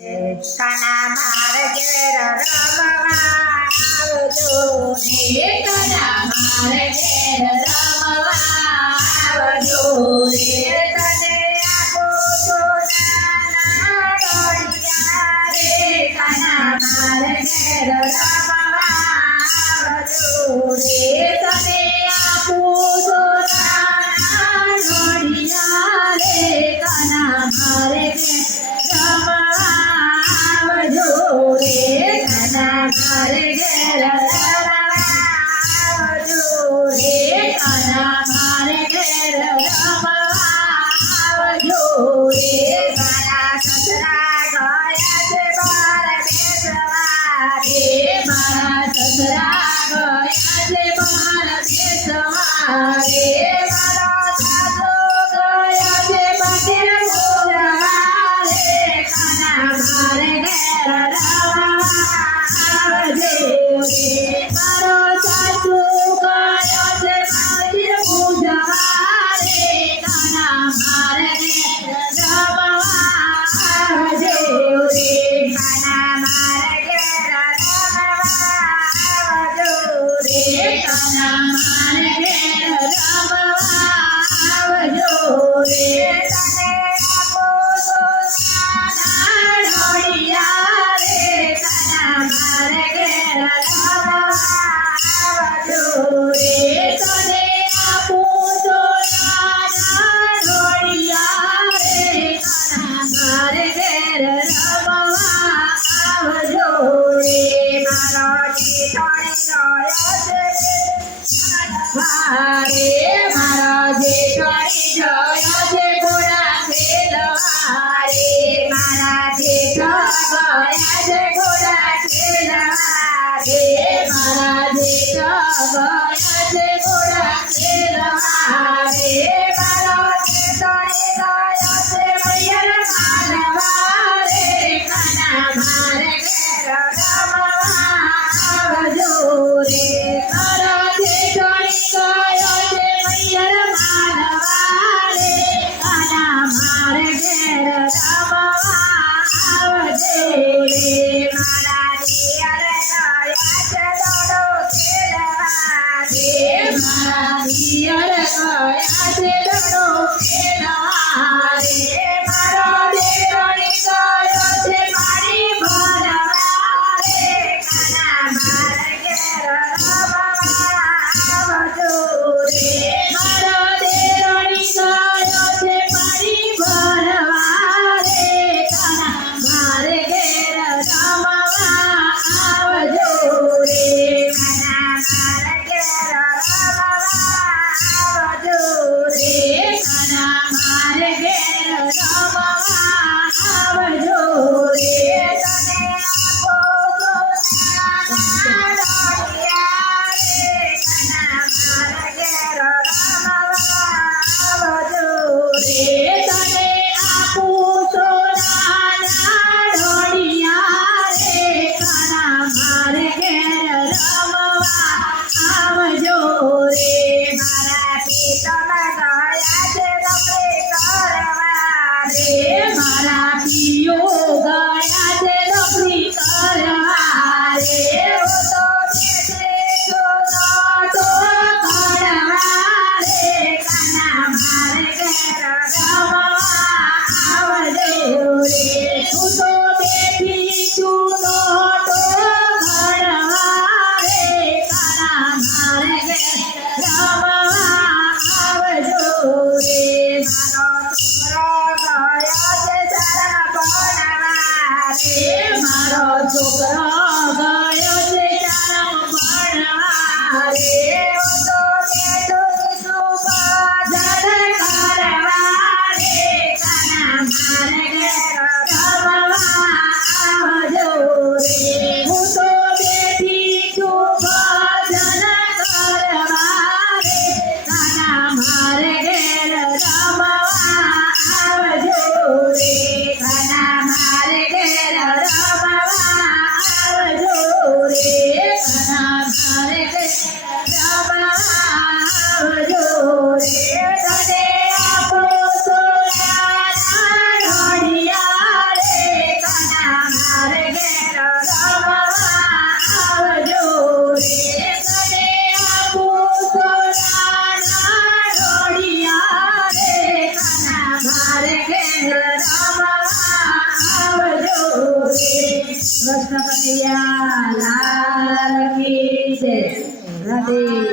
કાના માર ઘેર રમવા આવજો ને કાના માર ઘેર રમવા આવજો રે તને આપો સોનાના ડોળિયા રે કાના માર ઘેર રમવા આવજો રે તને આપો સોનાના ડોળિયા રે કાના માર ઘેર રમવા આવજો રે કાના માર ઘેર રમવા આવજો રે કાના માર ઘેર રમવા આવજો રે મારા સસરા ગયા છે બાર બેસવા રે મારા સસરા ગયા છે બાર બેસવા રે મારા સાસુ ગયા છે બાટેલ બોલવા રે કાના માર ઘેર રમવા આવજો રે મારો સાસુ ગયો છે બાટેલ પૂજવા રે કાના માર ઘેર રમવા આવજો રે કાના માર ઘેર રમવા આવજો રે કાના માર ઘેર રમવા આવજો રે તને આપો સોનાના ડોળિયા રે કાના માર ઘેર રમવા આવજો રે તને આપો સોનાના ડોળિયા રે કાના માર ઘેર રમવા આવજો રે મારો જેઠાણી જોયો છે ઘોડા ખેલવા રે મારા જેઠ ગયા છે ઘોડા ખેલવા રે મારા જેઠ ગયા છે ઘોડા ખેલવા રે મારો જેઠાણી ગયો છે મૈયર માનવા રે કાના માર ઘેર રમવા આવજો રે મારો જેઠાણી ગયો છે મૈયર માનવા રે કાના માર ઘેર રમવા આવજો રે મારા દિયર ગયા છે દડો ખેલવા રે મારા દિયર ગયા છે દડો ખેલવા રે મારો જેઠાણી ગયો છે પાણી ભરવા રે કાના માર ઘેર રમવા આવજો રે મારો જેઠાણી ગયો છે પાણી ભરવા રે કાના માર ઘેર રમવા આવજો રે કાના માર ઘેર રમવા આવજો રે કાના માર ઘેર રમવા આવજો રે તને આપો સોનાના ડોળિયા રે કાના માર ઘેર રમવા આવજો રે તને આપો સોનાના ડોળિયા રે કાના માર ઘેર રમવા આવજો રે મારા પિતમ ગયા છે નોકરી કરવા રે મારા પિયો ગયા છે નોકરી કરવા રે હું તો બેસે છું નોટો કાઢવા રે કાના માર ઘેર રમવા આવજો રે હું તો બેઠી છું નોટો કાઢવા રે કાના માર ઘેર રમવા આવજો રે મારો છોકરો ગયો છે શરમ ભણવા રે મારો છોકરો ગયો છે શરમ ભણવા રે હું તો બેઠી છું ભજન કરવા રે કાના માર ઘેર રમવા આવજો રે કાના માર ઘેર રમવા મહાદેવ